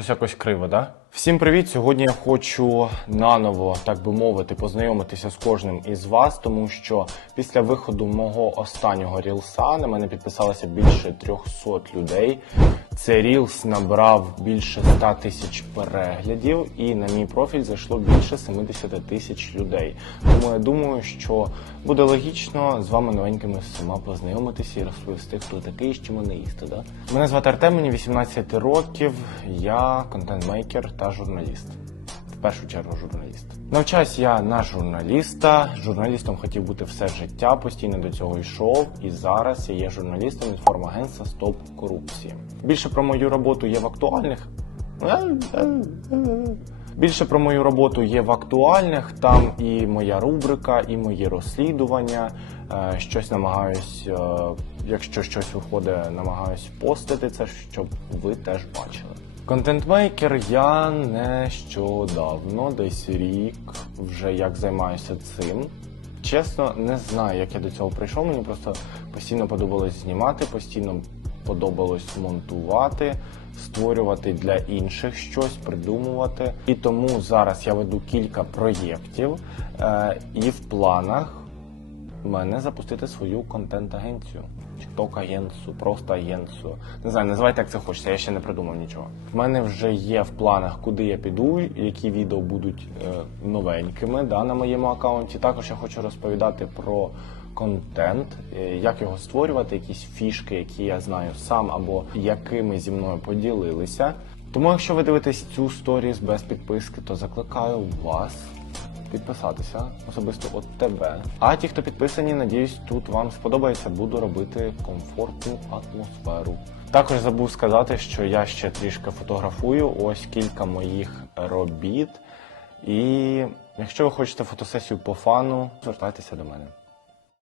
Щось якось криво, да? Всім привіт! Сьогодні я хочу наново, так би мовити, познайомитися з кожним із вас, тому що після виходу мого останнього рілса на мене підписалося більше 300 людей. Цей рілс набрав більше 100 тисяч переглядів, і на мій профіль зайшло більше 70 тисяч людей. Тому я думаю, що буде логічно з вами новенькими всіма познайомитися і розповісти, хто такий, з чим вони їсти. Да? Мене звати Артем, мені 18 років, я контент-мейкер та журналіст. В першу чергу журналіст. Навчаюсь я на журналіста. Журналістом хотів бути все життя, постійно до цього йшов. І зараз я є журналістом інформагентства Стоп корупції. Більше про мою роботу є в актуальних. Більше про мою роботу є в актуальних. Там і моя рубрика, і мої розслідування. Е, Щось намагаюсь, е, якщо щось виходить, намагаюсь постити це, щоб ви теж бачили. Контентмейкер я нещодавно, десь рік, вже як займаюся цим. Чесно, не знаю, як я до цього прийшов. Мені просто постійно подобалось знімати, постійно подобалось монтувати, створювати для інших щось, придумувати. І тому зараз я веду кілька проєктів, е, і в планах мене запустити свою контент-агенцію. Тікток агенцію, просто агенцію. Не знаю, називайте як це хочеться, я ще не придумав нічого. В мене вже є в планах, куди я піду, які відео будуть е, новенькими да, на моєму аккаунті. Також я хочу розповідати про контент, е, як його створювати, якісь фішки, які я знаю сам, або якими зі мною поділилися. Тому, якщо ви дивитесь цю сторіс без підписки, то закликаю вас підписатися особисто от тебе. А ті, хто підписані, надіюсь, тут вам сподобається. Буду робити комфортну атмосферу. Також забув сказати, що я ще трішки фотографую. Ось кілька моїх робіт. І якщо ви хочете фотосесію по фану, звертайтеся до мене.